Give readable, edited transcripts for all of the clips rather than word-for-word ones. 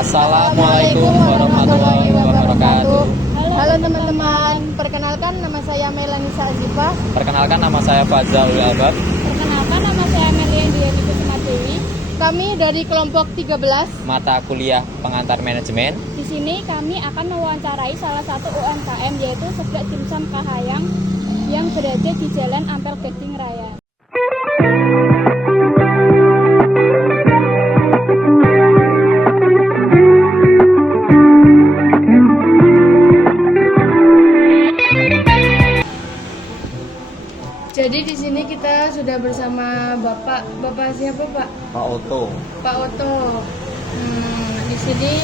Assalamualaikum warahmatullahi wabarakatuh. Halo teman-teman, perkenalkan nama saya Melanisa Azifah. Perkenalkan nama saya Fazal Albab. Perkenalkan nama saya Melia Diani Kusuma Dewi. Kami dari kelompok 13. Mata kuliah pengantar manajemen. Di sini kami akan mewawancarai salah satu UMKM yaitu Seblak Dimsum Kahayang yang berada di Jalan Ampel Gading Raya. Jadi di sini kita sudah bersama Bapak siapa Pak? Pak Oto. Pak Oto. Di sini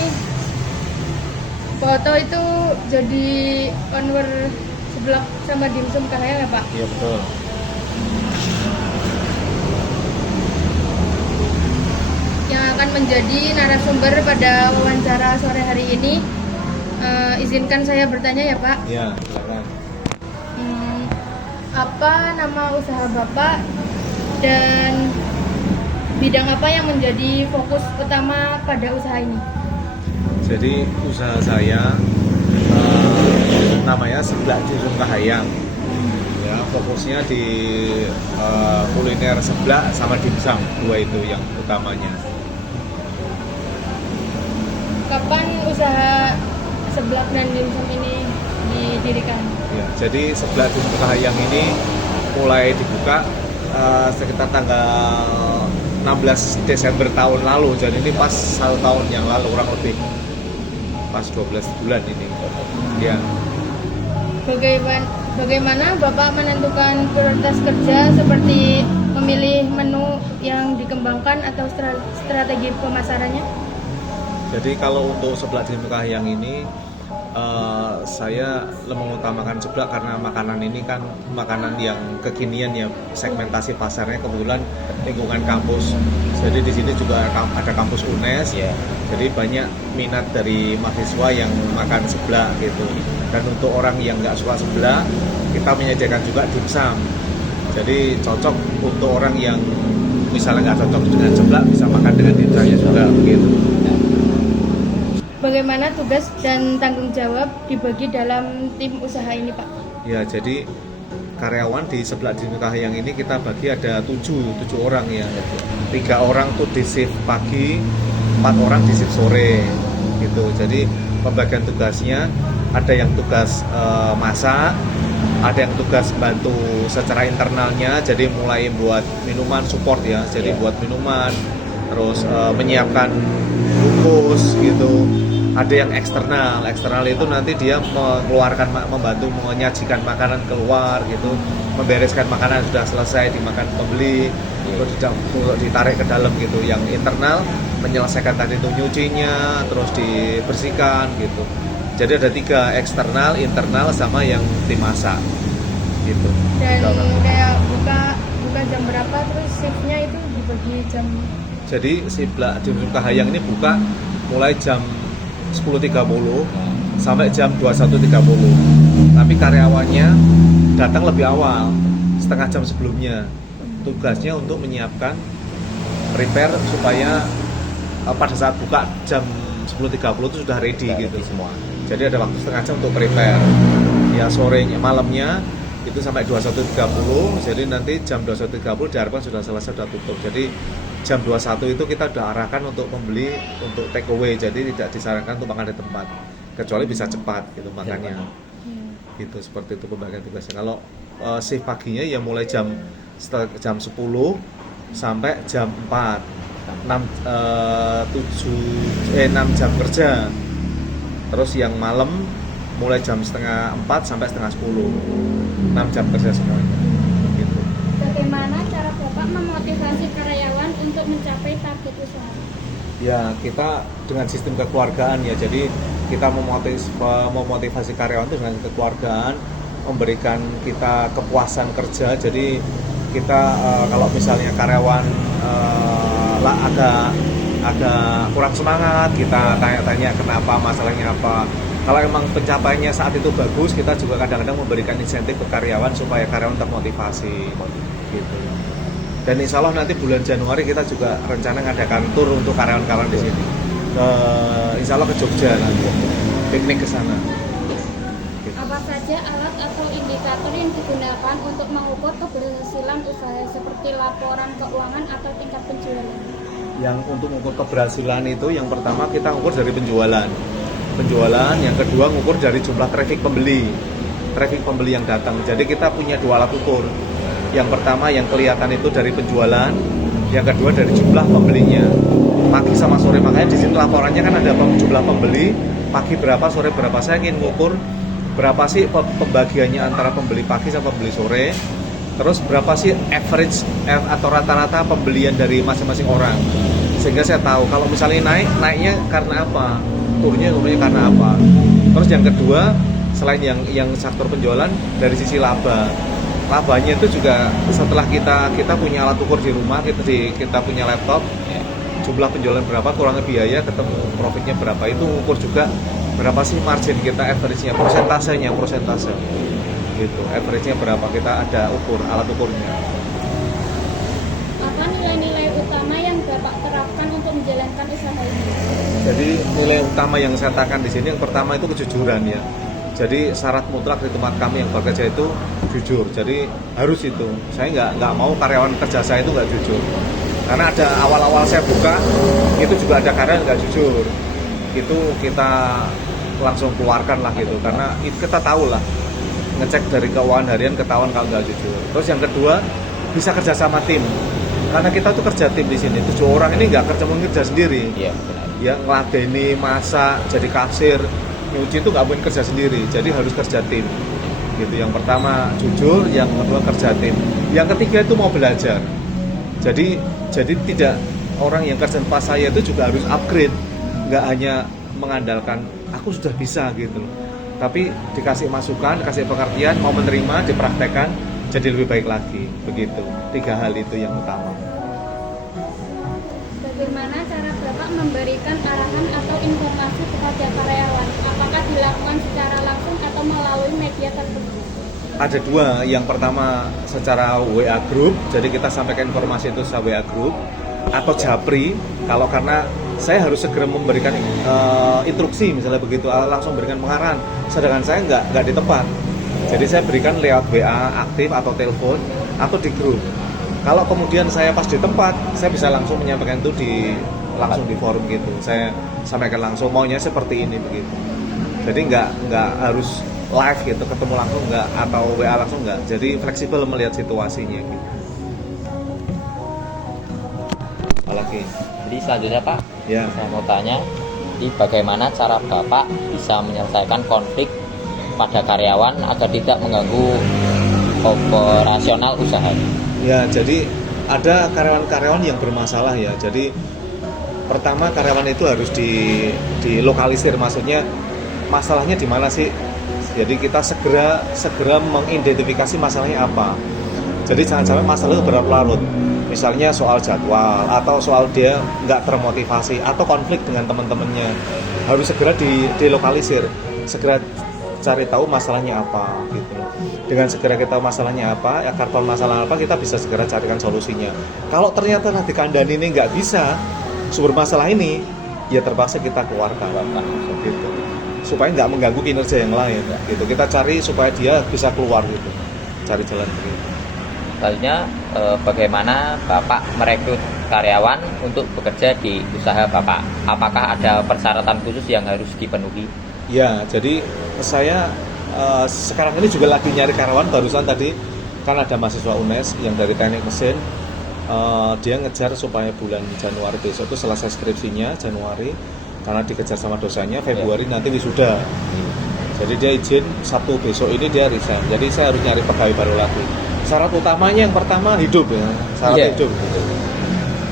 Pak Oto itu jadi owner Seblak sama Dimsum Kahayang ya Pak? Iya betul. Yang akan menjadi narasumber pada wawancara sore hari ini. Izinkan saya bertanya ya Pak. Iya, silakan. Apa nama usaha Bapak dan bidang apa yang menjadi fokus utama pada usaha ini? Jadi usaha saya namanya Seblak Dimsum Kahayang. Ya, fokusnya di kuliner seblak sama dimsum, dua itu yang utamanya. Kapan usaha seblak dan dimsum ini didirikan? Ya, jadi Seblak Dimsum Kahayang ini mulai dibuka sekitar tanggal 16 Desember tahun lalu. Jadi ini pas 1 tahun yang lalu kurang lebih. Pas 12 bulan ini. Ya. Bagaimana Bapak menentukan prioritas kerja seperti memilih menu yang dikembangkan atau strategi pemasarannya? Jadi kalau untuk Seblak Dimsum Kahayang ini saya mengutamakan seblak karena makanan ini kan makanan yang kekinian ya, segmentasi pasarnya kebetulan lingkungan kampus. Jadi di sini juga ada kampus UNES. Iya. Jadi banyak minat dari mahasiswa yang makan seblak gitu. Dan untuk orang yang nggak suka seblak, kita menyediakan juga dimsum. Jadi cocok untuk orang yang misalnya nggak cocok dengan seblak bisa makan dengan dimsumnya juga begitu. Bagaimana tugas dan tanggung jawab dibagi dalam tim usaha ini Pak? Ya, jadi karyawan di Seblak Dimsum Kahayang ini kita bagi ada 7 orang ya. 3 orang tuh di shift pagi, 4 orang di shift sore gitu. Jadi pembagian tugasnya ada yang tugas masak, ada yang tugas bantu secara internalnya, jadi mulai buat minuman support ya, jadi buat minuman, terus menyiapkan bungkus gitu. Ada yang eksternal itu nanti dia membantu menyajikan makanan keluar gitu, membereskan makanan sudah selesai dimakan pembeli, terus ditarik ke dalam gitu. Yang internal menyelesaikan tadi itu nyucinya, terus dibersihkan gitu. Jadi ada 3, eksternal, internal, sama yang tim masak gitu. Dan kayak buka jam berapa, terus shiftnya itu dibagi jam? Jadi Seblak Dimsum Kahayang ini buka mulai jam 10.30 sampai jam 21.30. Tapi karyawannya datang lebih awal, setengah jam sebelumnya. Tugasnya untuk menyiapkan prepare supaya pada saat buka jam 10.30 itu sudah ready gitu semua. Jadi ada waktu setengah jam untuk prepare. Ya sorenya, malamnya itu sampai 21.30. Jadi nanti jam 21.30 diharapkan sudah selesai, sudah tutup. Jadi jam 21 itu kita udah arahkan untuk pembeli untuk take away, jadi tidak disarankan untuk makan di tempat kecuali bisa cepat gitu makannya. Gitu, seperti itu pembagian tugasnya. Kalau shift paginya ya mulai jam 10 sampai jam 4, 6 jam kerja. Terus yang malam mulai jam setengah 4 sampai setengah 10, 6 jam kerja semuanya gitu. Bagaimana cara Bapak memotivasi karyawan untuk mencapai target usaha? Ya, kita dengan sistem kekeluargaan ya. Jadi kita memotivasi karyawan itu dengan kekeluargaan, memberikan kita kepuasan kerja. Jadi kita kalau misalnya karyawan agak kurang semangat, kita tanya-tanya kenapa, masalahnya apa. Kalau emang pencapaiannya saat itu bagus, kita juga kadang-kadang memberikan insentif ke karyawan supaya karyawan termotivasi gitu. Dan insya Allah nanti bulan Januari kita juga rencana ngadakan tur untuk karyawan-karyawan di sini. insya Allah ke Jogja nanti piknik ke sana. Apa saja alat atau indikator yang digunakan untuk mengukur keberhasilan usaha seperti laporan keuangan atau tingkat penjualan? Yang untuk mengukur keberhasilan itu yang pertama kita ukur dari penjualan, yang kedua ngukur dari jumlah traffic pembeli yang datang. Jadi kita punya dua alat ukur. Yang pertama yang kelihatan itu dari penjualan, yang kedua dari jumlah pembelinya. Pagi sama sore, makanya di sini laporannya kan ada jumlah pembeli pagi berapa, sore berapa. Saya ingin ngukur berapa sih pembagiannya antara pembeli pagi sama pembeli sore. Terus berapa sih average atau rata-rata pembelian dari masing-masing orang. Sehingga saya tahu kalau misalnya naiknya karena apa, turunnya karena apa. Terus yang kedua, selain yang sektor penjualan, dari sisi labanya itu juga setelah kita punya alat ukur di rumah, kita punya laptop, jumlah penjualan berapa, kurangnya biaya, ketemu profitnya berapa, itu ukur juga berapa sih margin kita, average-nya, persentase gitu, average-nya berapa, kita ada alat ukurnya. Apa nilai-nilai utama yang Bapak terapkan untuk menjalankan usaha ini? Jadi nilai utama yang saya tekankan di sini yang pertama itu kejujuran ya. Jadi syarat mutlak di tempat kami yang bekerja itu jujur. Jadi harus itu. Saya nggak mau karyawan kerja saya itu nggak jujur. Karena ada awal-awal saya buka itu juga ada karyawan nggak jujur. Itu kita langsung keluarkan lah gitu. Karena kita tahu lah, ngecek dari keuangan harian ketahuan kalau nggak jujur. Terus yang kedua, bisa kerja sama tim. Karena kita tuh kerja tim di sini. 7 orang ini nggak kerja sendiri. Iya, benar. Ya ngeladeni, masak, jadi kasir, nyuci itu nggak mungkin kerja sendiri. Jadi harus kerja tim. Gitu. Yang pertama jujur, yang kedua kerja tim. Yang ketiga itu mau belajar. Jadi tidak, orang yang kerja pas saya itu juga harus upgrade. Nggak hanya mengandalkan aku sudah bisa gitu loh. Tapi dikasih masukan, dikasih pengertian, mau menerima, dipraktekkan, jadi lebih baik lagi. Begitu. 3 hal itu yang utama. Bagaimana cara Bapak memberikan arahan atau informasi kepada karyawan? Apakah dilakukan secara langsung atau melalui media tertentu? Ada 2. Yang pertama secara WA group, jadi kita sampaikan informasi itu secara WA group, atau japri, kalau karena saya harus segera memberikan instruksi misalnya begitu, langsung berikan pengarahan, sedangkan saya nggak di tempat. Jadi saya berikan lewat WA aktif atau telepon atau di grup. Kalau kemudian saya pas di tempat, saya bisa langsung menyampaikan itu langsung di forum gitu. Saya sampaikan langsung maunya seperti ini begitu. Jadi nggak harus live gitu, ketemu langsung nggak, atau WA langsung nggak. Jadi fleksibel melihat situasinya gitu. Apalagi. Jadi selanjutnya Pak, Ya. saya mau tanya, di bagaimana cara Bapak bisa menyelesaikan konflik pada karyawan agar tidak mengganggu operasional usaha? Ya, jadi ada karyawan-karyawan yang bermasalah ya. Jadi pertama karyawan itu harus dilokalisir, maksudnya masalahnya di mana sih? Jadi kita segera mengidentifikasi masalahnya apa. Jadi jangan sampai masalah itu berlarut. Misalnya soal jadwal atau soal dia nggak termotivasi atau konflik dengan teman-temannya, harus segera dilokalisir, segera cari tahu masalahnya apa gitu. Dengan segera kita tahu masalahnya apa, akar permasalahan apa, kita bisa segera carikan solusinya. Kalau ternyata nanti kandang ini nggak bisa sumber masalah ini, ya terpaksa kita keluarkan gitu, supaya nggak mengganggu kinerja yang lain gitu. Kita cari supaya dia bisa keluar gitu, cari jalan begitu. Selanjutnya, bagaimana Bapak merekrut karyawan untuk bekerja di usaha Bapak? Apakah ada persyaratan khusus yang harus dipenuhi? Ya, jadi saya sekarang ini juga lagi nyari karyawan. Barusan tadi kan ada mahasiswa UNES yang dari teknik mesin, dia ngejar supaya bulan Januari besok itu selesai skripsinya Januari, karena dikejar sama dosennya Februari nanti wisuda. Jadi dia izin Sabtu besok ini dia resign. Jadi saya harus nyari pegawai baru lagi. Syarat utamanya yang pertama hidup ya, syarat hidup.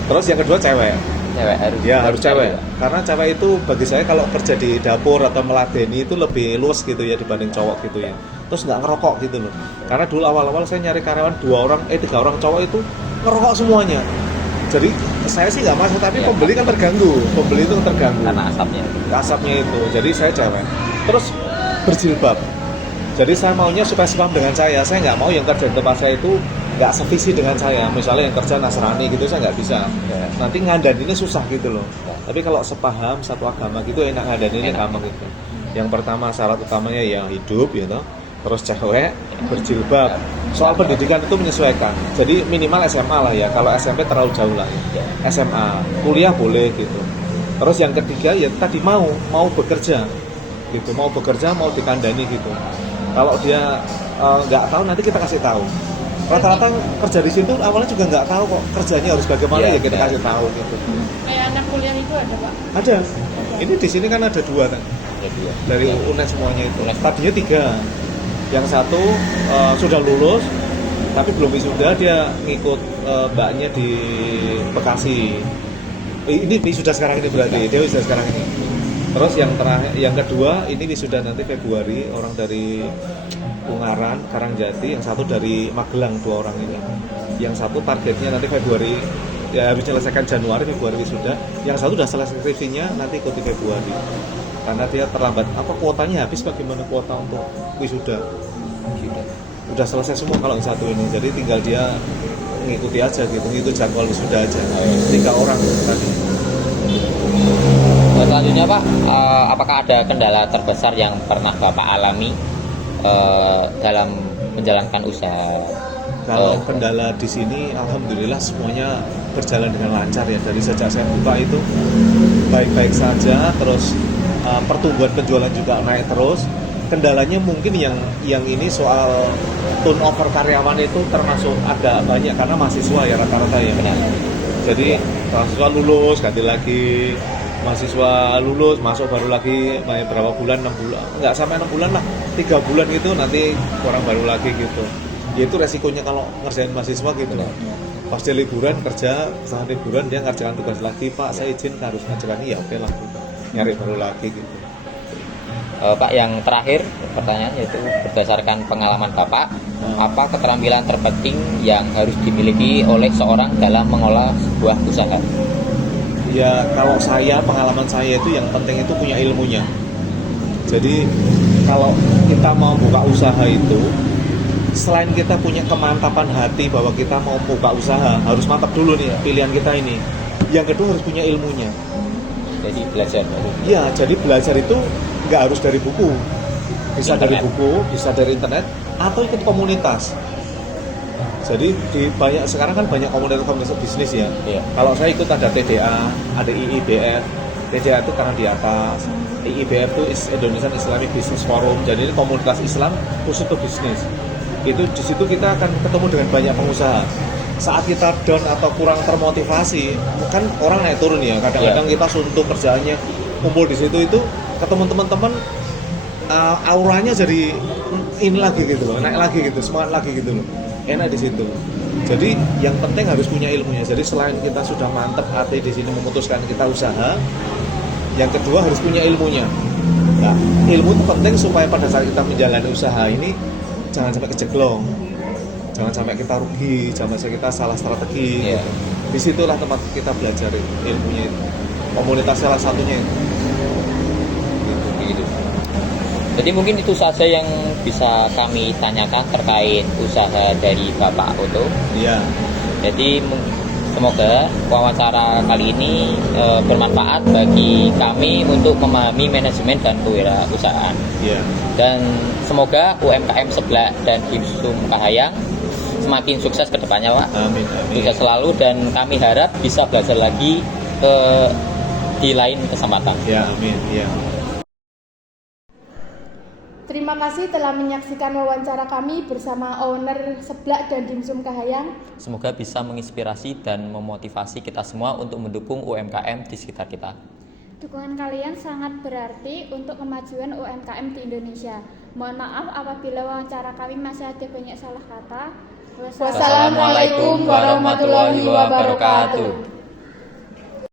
Terus yang kedua cewek. Cewek harus. Ya harus cewek. Karena cewek itu bagi saya kalau kerja di dapur atau meladeni itu lebih luas gitu ya dibanding cowok gitu ya. Terus nggak ngerokok gitu loh. Karena dulu awal-awal saya nyari karyawan 3 orang cowok itu ngerokok semuanya. Jadi saya sih nggak masuk, tapi pembeli kan terganggu. Pembeli itu terganggu. Karena asapnya Itu. Jadi saya cewek. Terus berjilbab. Jadi saya maunya supaya sepaham dengan saya nggak mau yang kerja di tempat saya itu nggak sevisi dengan saya. Misalnya yang kerja Nasrani gitu saya nggak bisa. Ya. Nanti ngadaninnya susah gitu loh. Tapi kalau sepaham satu agama gitu enak ngadaninnya gampang gitu. Yang pertama syarat utamanya yang hidup gitu. Terus cewek berjilbab. Soal pendidikan itu menyesuaikan. Jadi minimal SMA lah ya. Kalau SMP terlalu jauh lah. Ya. SMA, kuliah boleh gitu. Terus yang ketiga ya tadi mau bekerja gitu, mau bekerja, mau dikandani gitu. Kalau dia nggak tahu nanti kita kasih tahu. Rata-rata kerja di situ awalnya juga nggak tahu kok kerjanya harus bagaimana, ya kita kasih tahu gitu. Kayak anak kuliah itu ada Pak? Ada. Ini di sini kan ada 2 kan. Dari UNES semuanya itu. Tadinya 3. Yang satu sudah lulus tapi belum wisuda, dia ngikut mbaknya di Bekasi. Ini wisuda sekarang ini berarti, dia wisuda sekarang ini. Terus yang terakhir, yang kedua ini wisuda nanti Februari, orang dari Ungaran, Karangjati, yang satu dari Magelang, 2 orang ini. Yang satu targetnya nanti Februari, ya habis menyelesaikan Januari, Februari wisuda. Yang satu udah selesai skripsinya, nanti ikuti Februari. Karena dia terlambat, apa kuotanya habis, bagaimana kuota untuk wisuda? Udah selesai semua kalau yang satu ini, jadi tinggal dia ngikuti aja gitu, itu jadwal wisuda aja. 3 orang tadi. Selanjutnya Pak, apakah ada kendala terbesar yang pernah Bapak alami dalam menjalankan usaha? Kalau kendala di sini, alhamdulillah semuanya berjalan dengan lancar ya. Dari sejak saya buka itu baik-baik saja. Terus pertumbuhan penjualan juga naik terus. Kendalanya mungkin yang ini soal turnover karyawan itu termasuk agak banyak karena mahasiswa ya rata-rata ya. Benar. Jadi mahasiswa lulus ganti lagi, mahasiswa lulus masuk baru lagi berapa bulan, 6 bulan, nggak sampai 6 bulan lah, 3 bulan gitu nanti orang baru lagi gitu. Ya itu resikonya kalau ngerjain mahasiswa gitu. Pas dia liburan kerja, setelah liburan dia ngerjakan tugas lagi, Pak saya izin harus ngerjakan ini, ya oke lah gitu. Nyari baru lagi gitu. Pak, yang terakhir pertanyaan yaitu berdasarkan pengalaman Bapak, apa keterampilan terpenting yang harus dimiliki oleh seorang dalam mengolah sebuah usaha? Ya kalau saya, pengalaman saya itu yang penting itu punya ilmunya. Jadi kalau kita mau buka usaha itu, selain kita punya kemantapan hati bahwa kita mau buka usaha, harus mantap dulu nih pilihan kita ini. Yang kedua harus punya ilmunya. Jadi belajar. Iya, jadi belajar itu nggak harus dari buku, bisa dari buku, bisa dari internet, atau ikut komunitas. Jadi sekarang kan banyak komunitas bisnis ya. Iya. Kalau saya ikut ada TDA, ada IIBF. TDA itu karena di atas, IIBF itu Indonesian Islamic Business Forum. Jadi ini komunitas Islam khusus untuk bisnis. Itu di situ kita akan ketemu dengan banyak pengusaha. Saat kita down atau kurang termotivasi, kan orang naik turun ya. Kadang-kadang kita suntuk kerjaannya, kumpul di situ itu ketemu teman-teman, auranya jadi ini lagi gitu loh, naik lagi gitu, semangat lagi gitu loh, enak di situ. Jadi yang penting harus punya ilmunya. Jadi selain kita sudah mantep hati di sini memutuskan kita usaha, yang kedua harus punya ilmunya. Nah, ilmu itu penting supaya pada saat kita menjalani usaha ini jangan sampai kejeglong, jangan sampai kita rugi, jangan sampai kita salah strategi. Yeah. Disitulah tempat kita belajar itu, ilmunya itu. Komunitas salah satunya itu. Gitu. Jadi mungkin itu saja yang bisa kami tanyakan terkait usaha dari Bapak Oto. Iya. Jadi semoga wawancara kali ini bermanfaat bagi kami untuk memahami manajemen dan kewirausahaan. Iya. Dan semoga UMKM Seblak dan Dimsum Kahayang semakin sukses ke depannya, Pak. Amin. Sukses selalu dan kami harap bisa belajar lagi di lain kesempatan. Ya, amin. Ya. Terima kasih telah menyaksikan wawancara kami bersama owner Seblak dan Dimsum Kahayang. Semoga bisa menginspirasi dan memotivasi kita semua untuk mendukung UMKM di sekitar kita. Dukungan kalian sangat berarti untuk kemajuan UMKM di Indonesia. Mohon maaf apabila wawancara kami masih ada banyak salah kata. Wassalamualaikum warahmatullahi wabarakatuh.